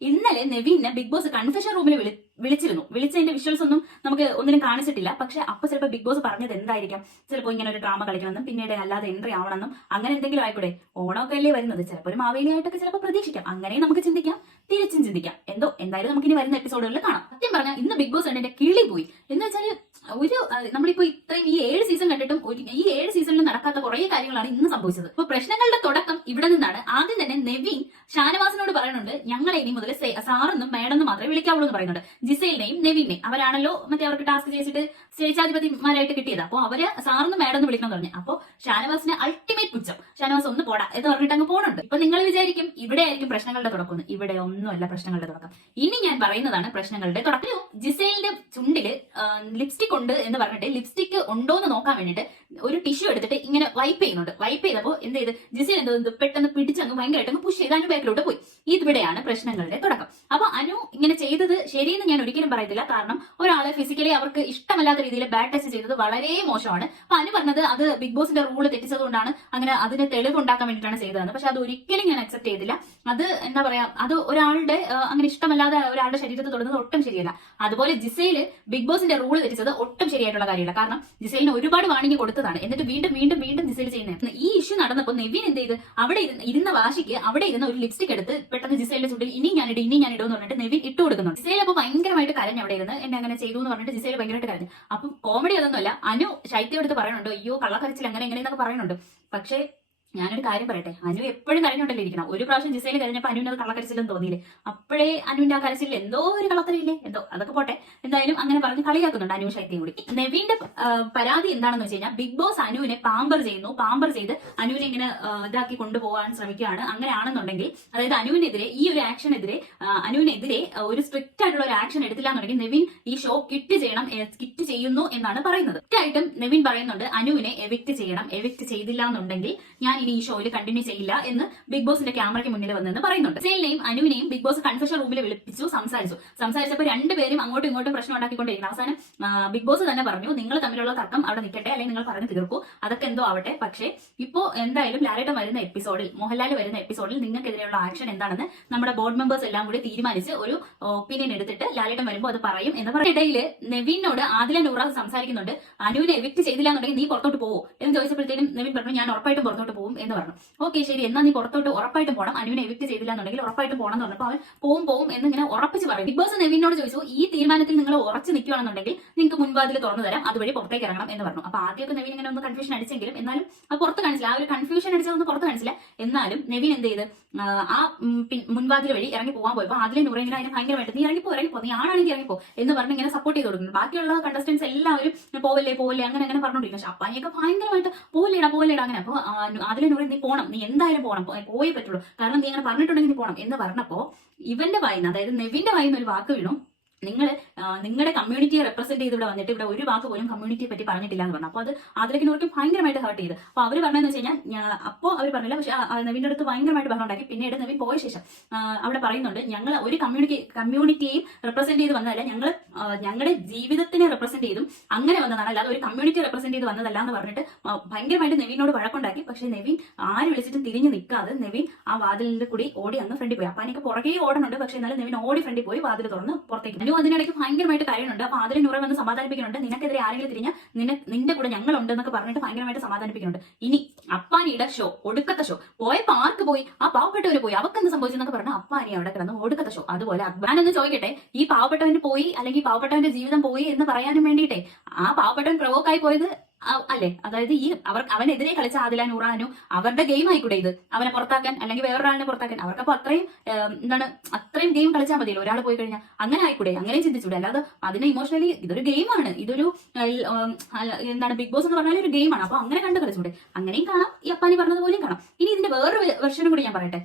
ഇന്നലെ നെവിനെ big boss confession റൂമിൽ വിളിച്ചിരുന്നു. വിളിച്ചതിന്റെ വിഷ്വൽസ് ഒന്നും നമുക്ക് ഒന്നിനും കാണിച്ചിട്ടില്ല. പക്ഷെ അപ്പൊ ചിലപ്പോൾ ബിഗ് ബോസ് പറഞ്ഞത് എന്തായിരിക്കാം, ചിലപ്പോൾ ഇങ്ങനെ ഒരു ഡ്രാമ കളിക്കണമെന്നും പിന്നീട് അല്ലാതെ എൻട്രി ആവണമെന്നും അങ്ങനെ എന്തെങ്കിലും ആയിക്കൂടെ. ഓണമൊക്കെ അല്ലേ വരുന്നത്, ചിലപ്പോൾ ഒരു മാവേലിയായിട്ടൊക്കെ ചിലപ്പോൾ പ്രതീക്ഷിക്കാം. അങ്ങനെ നമുക്ക് ചിന്തിക്കാം, തിരിച്ചും ചിന്തിക്കാം. എന്തായാലും നമുക്ക് ഇനി വരുന്ന എപ്പിസോഡുകളിൽ കാണാം. സത്യം പറഞ്ഞാൽ ഇന്ന് ബിഗ് ബോസ് എന്റെ കിളി പോയി. എന്ന് വെച്ചാൽ നമ്മളിപ്പോ ഇത്രയും ഈ 7 സീസൺ കണ്ടിട്ടും ഈ 7 സീസണിൽ നടക്കാത്ത കുറെ കാര്യങ്ങളാണ് ഇന്ന് സംഭവിച്ചത്. ഇപ്പൊ പ്രശ്നങ്ങളുടെ തുടക്കം ഇവിടെ നിന്നാണ്. ആദ്യം തന്നെ നെവിൻ ഷാനവാസിനോട് പറയുന്നുണ്ട്, ഞങ്ങളെ ഇനി മുതൽ സാറെന്നും മേഡെന്നും മാത്രമേ വിളിക്കാവുള്ളൂ എന്ന് പറയുന്നുണ്ട്. ജിസേലിനെയും നെവിനെയും അവരാണല്ലോ മറ്റേ അവർക്ക് ടാസ്ക് ചെയ്തിട്ട് സ്വേച്ഛാധിപതിമാരായിട്ട് കിട്ടിയത്. അപ്പോൾ അവര് സാറെന്നും മേഡെന്ന് വിളിക്കണം പറഞ്ഞു. അപ്പോൾ ഷാനവാസിന് അൾട്ടിമേറ്റ് പുച്ഛം, ഷാനവാസ് ഒന്ന് പോടാ എന്ന് പറഞ്ഞിട്ട് അങ്ങ് പോകുന്നുണ്ട്. ഇപ്പൊ നിങ്ങൾ വിചാരിക്കും ഇവിടെ ആയിരിക്കും പ്രശ്നങ്ങളുടെ തുടക്കം. ഇവിടെ ഒന്നുമല്ല പ്രശ്നങ്ങളുടെ തുടക്കം. ഇനി ഞാൻ പറയുന്നതാണ് പ്രശ്നങ്ങളുടെ തുടക്കം. ജിസേലിന്റെ ചുണ്ടില് ലിപ്സ്റ്റിക് ഉണ്ട് എന്ന് പറഞ്ഞിട്ട് ലിപ്സ്റ്റിക് ഉണ്ടോ എന്ന് നോക്കാൻ വേണ്ടിട്ട് ഒരു ടിഷ്യൂ എടുത്തിട്ട് ഇങ്ങനെ വൈപ്പ് ചെയ്യുന്നുണ്ട്. വൈപ്പ് ചെയ്തപ്പോൾ എന്ത് ചെയ്ത് ജിസേൽ എന്തോ പെട്ടെന്ന് പിടിച്ചങ്ങ് ഭയങ്കരമായിട്ട് പുഷ് ചെയ്ത് അനു ബാക്കിലോട്ട് പോയി. ഇവിടെയാണ് പ്രശ്നങ്ങളുടെ തുടക്കം. അപ്പൊ അനു ഇങ്ങനെ ചെയ്തത് ശരിയെന്ന് ഞാൻ ഒരിക്കലും പറയത്തില്ല. കാരണം ഒരാളെ ഫിസിക്കലി അവർക്ക് ഇഷ്ടമല്ലാത്ത രീതിയിൽ ബാഡ് ടച്ച് ചെയ്തത് വളരെ മോശമാണ്. അപ്പൊ അനു പറഞ്ഞത് അത് ബിഗ് ബോസിന്റെ റൂള് തെറ്റിച്ചതുകൊണ്ടാണ്, അങ്ങനെ അതിന് തെളിവ് ഉണ്ടാക്കാൻ വേണ്ടിയിട്ടാണ് ചെയ്തതെന്ന്. പക്ഷെ അത് ഒരിക്കലും ഞാൻ അക്സെപ്റ്റ് ചെയ്തില്ല. അത് എന്താ പറയാ, അത് ഒരാളുടെ അങ്ങനെ ഇഷ്ടമല്ലാതെ ഒരാളുടെ ശരീരത്തിൽ തൊടുന്നത് ഒട്ടും ശരിയല്ല. അതുപോലെ ജിസേല് ബിഗ് ബോസിന്റെ റൂള് തെറ്റിച്ചത് ഒട്ടും ശരിയായിട്ടുള്ള കാര്യമില്ല. കാരണം ജിസേലിന് ഒരുപാട് വാണിംഗ് കൊടുത്തതാണ്. എന്നിട്ട് വീണ്ടും വീണ്ടും വീണ്ടും ജിസേൽ ചെയ്യുന്നത്. ഈ ഇഷ്യൂ നടന്നപ്പോൾ നെവിൻ എന്ത് ചെയ്ത് അവിടെ ഇരുന്ന വാശിക്ക് അവിടെ ഇരുന്ന ഒരു ലിപ്സ്റ്റിക് എടുത്ത് പെട്ടെന്ന് ജിസേലിന്റെ ചുണ്ടിൽ ഇനി ഞാൻ ഇടുമെന്ന് പറഞ്ഞിട്ട് നെവിൻ ഇട്ട് കൊടുക്കുന്നുണ്ട്. ജിസേൽ അപ്പൊ ഭയങ്കരമായിട്ട് കരഞ്ഞു അവിടെ ഇരുന്ന്, എന്നെ അങ്ങനെ ചെയ്തു എന്ന് പറഞ്ഞിട്ട് ജിസേൽ ഭയങ്കരമായിട്ട് കരഞ്ഞു. അപ്പം കോമഡി അതൊന്നുമല്ല, അനു ശൈത്യം എടുത്ത് പറയുന്നുണ്ട്, അയ്യോ കള്ളക്കരച്ചിൽ അങ്ങനെ എങ്ങനെയെന്നൊക്കെ പറയുന്നുണ്ട്. പക്ഷേ ഞാനൊരു കാര്യം പറയട്ടെ, അനു എപ്പോഴും കരഞ്ഞോണ്ടല്ലേ ഇരിക്കണം. ഒരു പ്രാവശ്യം ജിസേൽ കരഞ്ഞപ്പോൾ അനുവിന് അത് കള്ളക്കരച്ചില്ലെന്ന് തോന്നിയില്ലേ? അപ്പോഴേ അനുവിന്റെ ആ കരച്ചിൽ എന്തോ ഒരു കള്ളത്തരയില്ലേ, എന്തോ അതൊക്കെ പോട്ടെ. എന്തായാലും അങ്ങനെ പറഞ്ഞ് കളിയാക്കുന്നുണ്ട് അനു ശൈത്യം കൂടി. നെവിന്റെ പരാതി എന്താണെന്ന് വെച്ച് കഴിഞ്ഞാൽ ബിഗ് ബോസ് അനുവിനെ പാമ്പർ ചെയ്ത് അനുവിനെ ഇങ്ങനെ ഇതാക്കി കൊണ്ടുപോകാൻ ശ്രമിക്കുകയാണ്. അങ്ങനെയാണെന്നുണ്ടെങ്കിൽ, അതായത് അനുവിനെതിരെ ഈ ഒരു ആക്ഷനെതിരെ അനുവിനെതിരെ ഒരു സ്ട്രിക്റ്റ് ആയിട്ടുള്ള ഒരു ആക്ഷൻ എടുത്തില്ല എന്നുണ്ടെങ്കിൽ നെവിൻ ഈ ഷോ കിറ്റ് ചെയ്യുന്നു എന്നാണ് പറയുന്നത്. ആയിട്ടും നെവിൻ പറയുന്നുണ്ട് അനുവിനെ എവിക്റ്റ് ചെയ്യണം, എവിക്റ്റ് ചെയ്തില്ല എന്നുണ്ടെങ്കിൽ ഞാൻ ഇനി ഈ ഷോയിൽ കണ്ടിന്യൂ ചെയ്യില്ല എന്ന് ബിഗ് ബോസിന്റെ ക്യാമറയ്ക്ക് മുന്നിൽ വന്നെന്ന് പറയുന്നുണ്ട്. ജിസേലിനെയും അനുവിനെയും ബിഗ് ബോസ് കൺഫെഷൻ റൂമിൽ വിളിപ്പിച്ചു സംസാരിച്ചപ്പോൾ രണ്ടുപേരും അങ്ങോട്ടും ഇങ്ങോട്ടും പ്രശ്നം ഉണ്ടാക്കിക്കൊണ്ടിരിക്കുന്നു. അവസാനം ബിഗ് ബോസ് തന്നെ പറഞ്ഞു, നിങ്ങൾ തമ്മിലുള്ള തർക്കം അവിടെ നിൽക്കട്ടെ, അല്ലെങ്കിൽ നിങ്ങൾ പറഞ്ഞു തീർക്കൂ, അതൊക്കെ എന്തോ ആവട്ടെ. പക്ഷേ ഇപ്പോ എന്തായാലും ലാലേട്ടൻ വരുന്ന എപ്പിസോഡിൽ, മോഹൻലാൽ വരുന്ന എപ്പിസോഡിൽ നിങ്ങൾക്കെതിരെയുള്ള ആക്ഷൻ എന്താണെന്ന് നമ്മുടെ ബോർഡ് മെമ്പേഴ്സ് എല്ലാം കൂടി തീരുമാനിച്ച് ഒരു ഒപ്പീനിയൻ എടുത്തിട്ട് ലാലേട്ടൻ വരുമ്പോൾ അത് പറയും എന്ന് പറഞ്ഞ ഇടയിൽ നെവിനോട് ആദില നൂറാസ് സംസാരിക്കുന്നുണ്ട്. അനുവിനെ എവിക്റ്റ് ചെയ്തില്ല എന്നുണ്ടെങ്കിൽ നീ പുറത്തോട്ട് പോകുമോ എന്ന് ചോദിച്ചപ്പോഴത്തേക്കും നെവിൻ പറഞ്ഞു, ഞാൻ ഉറപ്പായിട്ടും പുറത്തോട്ട് പോകും എന്ന് പറഞ്ഞു. ഓക്കെ ശരി, എന്നാൽ നീ പുറത്തോട്ട് ഉറപ്പായിട്ടും പോകണം, അനുവിനെ എവിക്റ്റ് ചെയ്തില്ല എന്നുണ്ടെങ്കിൽ ഉറപ്പായിട്ടും പോകണം എന്ന് പറഞ്ഞപ്പോൾ അവൻ പോവും എന്നിങ്ങനെ ഉറപ്പിച്ച് പറയും. ബിഗ് ബോസ് നെവിനോട് ചോദിച്ചു, ഈ തീരുമാനത്തിൽ നിങ്ങൾ ഉറച്ചു നിൽക്കുകയാണെന്നുണ്ടെങ്കിൽ നിങ്ങൾക്ക് മുൻവാതിൽ തുറന്നു തരാം, അതുവഴി പുറത്തേക്ക് ഇറങ്ങണം എന്ന് പറഞ്ഞു. അപ്പൊ ആദ്യമൊക്കെ നെവിൻ ഇങ്ങനെ ഒന്ന് കൺഫ്യൂഷൻ അടിച്ചെങ്കിലും എന്നാലും അത് പുറത്ത് കാണിച്ചില്ല. ആ ഒരു കൺഫ്യൂഷൻ അടിച്ചതൊന്നും പുറത്ത് കാണിച്ചില്ല. എന്നാലും നെവിൻ എന്ത് ചെയ്ത് ആ മുൻവാതിൽ വഴി ഇറങ്ങി പോകാൻ പോയപ്പോൾ അതിലെ നൂറെങ്കിലും അതിനെ ഭയങ്കരമായിട്ട് നീ ഇറങ്ങിപ്പോ നീ ആണാണെങ്കിൽ ഇറങ്ങിപ്പോ എന്ന് പറഞ്ഞ് ഇങ്ങനെ സപ്പോർട്ട് ചെയ്ത് കൊടുക്കുന്നു. ബാക്കിയുള്ള കണ്ടസ്റ്റൻസ് എല്ലാവരും പോവല്ലേ അങ്ങനെ പറഞ്ഞോണ്ടിരിക്കും. പക്ഷെ അപ്പാനിയൊക്കെ ഭയങ്കരമായിട്ട് പോവല്ലേടാ അങ്ങനെ. അപ്പൊ അതിലെ നൂറെ നീ പോണം, നീ എന്തായാലും പോണം, പോയേ പറ്റുള്ളൂ, കാരണം നീ അങ്ങനെ പറഞ്ഞിട്ടുണ്ടെങ്കിൽ നീ പോണം എന്ന് പറഞ്ഞപ്പോ ഇവന്റെ വായിന്ന്, അതായത് നെവിന്റെ വായിന്ന് ഒരു വാക്ക് വീണു, നിങ്ങളുടെ കമ്മ്യൂണിറ്റിയെ റെപ്രസെന്റ് ചെയ്ത് ഇവിടെ വന്നിട്ട് ഇവിടെ ഒരു വാക്ക് പോലും കമ്മ്യൂണിറ്റിയെ പറ്റി പറഞ്ഞിട്ടില്ല എന്ന് പറഞ്ഞു. അപ്പോൾ അത് അതിലേക്ക് നോക്കി ഭയങ്കരമായിട്ട് ഹേർട്ട് ചെയ്ത്. അപ്പൊ അവർ പറഞ്ഞതെന്ന് വെച്ച് കഴിഞ്ഞാൽ, അപ്പോൾ അവർ പറഞ്ഞില്ല, പക്ഷെ നെവിന്റെ അടുത്ത് ഭയങ്കരമായിട്ട് ബഹളം ഉണ്ടാക്കി. പിന്നീട് നെവിൻ പോയ ശേഷം അവിടെ പറയുന്നുണ്ട്, ഞങ്ങൾ ഒരു കമ്മ്യൂണിറ്റിയെയും റെപ്രസെന്റ് ചെയ്ത് വന്നതല്ല, ഞങ്ങൾ ഞങ്ങളുടെ ജീവിതത്തിനെ റെപ്രസെന്റ് ചെയ്തും അങ്ങനെ വന്നതാണ്, അല്ലാതെ ഒരു കമ്മ്യൂണിറ്റിയെ റെപ്രസെന്റ് ചെയ്ത് വന്നതല്ല എന്ന് പറഞ്ഞിട്ട് ഭയങ്കരമായിട്ട് നെവിനോട് വഴക്കുണ്ടാക്കി. പക്ഷെ നെവിൻ ആര് വിളിച്ചിട്ടും തിരിഞ്ഞു നിൽക്കാതെ നെവിൻ ആ വാതിലിൽ കൂടി ഓടി അന്ന് ഫ്രണ്ടിൽ പോയി. അപ്പൊ എനിക്ക് പുറകെ ഓടുന്നുണ്ട്, പക്ഷെ എന്നാലും നെവിൻ ഓടി ഫ്രണ്ടിൽ പോയി വാതിൽ തുറന്ന് പുറത്തേക്ക്. അതിനിടയ്ക്ക് ഭയങ്കരമായിട്ട് കാര്യമുണ്ട്. അപ്പൊ അതിൽ നൂറെ വന്ന് സമാധാനിപ്പിക്കുന്നുണ്ട്, നിനക്കെതിരെ ആരെങ്കിലും തിരിഞ്ഞാൽ നിന്റെ കൂടെ ഞങ്ങളുണ്ട് എന്നൊക്കെ പറഞ്ഞിട്ട് ഭയങ്കരമായിട്ട് സമാധാനിപ്പിക്കുന്നുണ്ട്. ഇനി അപ്പാനിയുടെ ഷോ, ഒടുക്കത്തെ ഷോ പോയപ്പോ ആർക്ക് പോയി, ആ പാവപ്പെട്ടവര് പോയി, അവർക്കെന്ത് സംഭവിച്ചെന്നൊക്കെ പറഞ്ഞാൽ അപ്പാനി അവിടെ കിടന്ന് ഒടുക്കത്തെ ഷോ. അതുപോലെ ഞാനൊന്ന് ചോദിക്കട്ടെ, ഈ പാവപ്പെട്ടവന് പോയി അല്ലെങ്കിൽ പാവപ്പെട്ടവന്റെ ജീവിതം പോയി എന്ന് പറയാനും വേണ്ടിയിട്ടേ ആ പാവപ്പെട്ടവൻ പ്രവോക്കായി പോയത് അല്ലേ? അതായത് അവനെതിരെ കളിച്ച ആദില നൂറാനു അവരുടെ ഗെയിം ആയിക്കൂടെ ഇത്, അവനെ പുറത്താക്കാൻ അല്ലെങ്കിൽ വേറൊരാളിനെ പുറത്താക്കാൻ. അവർക്കപ്പോ അത്രയും ഗെയിം കളിച്ചാൽ മതിയല്ലോ ഒരാൾ പോയി കഴിഞ്ഞാൽ. അങ്ങനെ ആയിക്കൂടെ, അങ്ങനെയും ചിന്തിച്ചൂടെ. അല്ലാതെ അതിനെ ഇമോഷണലി ഇതൊരു ഗെയിമാണ്, ഇതൊരു ബിഗ് ബോസ് എന്ന് പറഞ്ഞാൽ ഒരു ഗെയിമാണ്. അപ്പൊ അങ്ങനെ കണ്ടു കളിച്ചൂടെ. അങ്ങനെയും കാണാം, ഈ അപ്പാനി പറഞ്ഞതുപോലെയും കാണാം. ഇനി ഇതിന്റെ വേറൊരു വെർഷനും കൂടി ഞാൻ പറയട്ടെ.